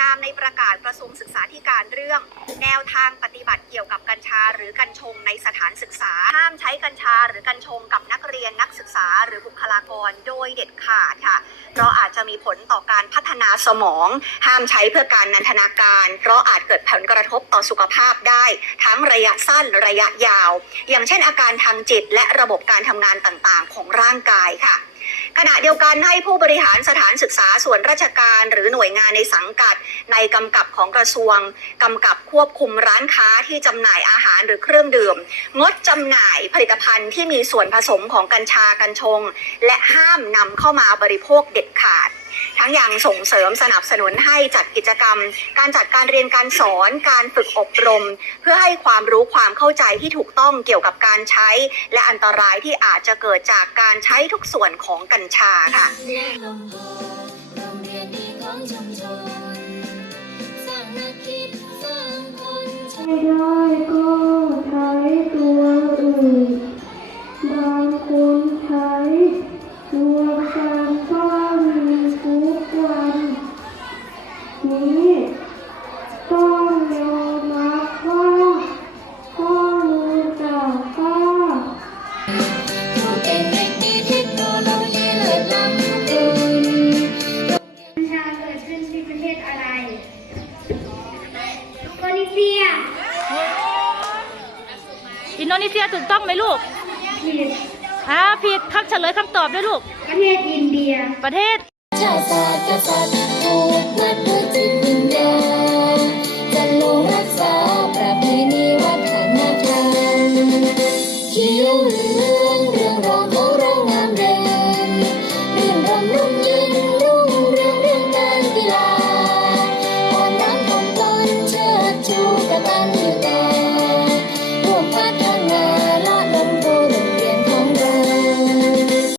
นามในประการเรื่อง แนวทางปฏิบัติเกี่ยวกับกัญชาหรือกัญชงในสถานศึกษา ห้ามใช้กัญชาหรือกัญชงกับนักเรียนนักศึกษาหรือบุคลากรโดยเด็ดขาดค่ะ เพราะอาจจะมีผลต่อการพัฒนาสมอง ห้ามใช้เพื่อการนันทนาการ เพราะอาจเกิดผลกระทบต่อสุขภาพได้ ทั้งระยะสั้นระยะยาว อย่างเช่นอาการทางจิตและระบบการทำงานต่างๆ ของร่างกายค่ะ ขณะเดียวกันให้ผู้บริหารสถานศึกษาส่วนราชการ หรือหน่วยงานในสังกัด ในกำกับของกระทรวงกำกับควบคุมร้านค้าที่จำหน่ายอาหารหรือเครื่องดื่ม งดจำหน่ายผลิตภัณฑ์ที่มีส่วนผสมของกัญชากัญชง และห้ามนำเข้ามาบริโภคเด็ด ทั้งยังส่งเสริมสนับสนุนให้จัดกิจกรรม การจัดการเรียนการสอน การฝึกอบรม เพื่อให้ความรู้ความเข้าใจที่ถูกต้องเกี่ยวกับการใช้ และอันตรายที่อาจจะเกิดจากการใช้ทุกส่วนของกัญชาค่ะเรี อินโดนีเซียถูกต้องไหมลูกผิดอ่าผิดคำเฉลยคำตอบด้วยลูก ประเทศอินเดีย ประเทศ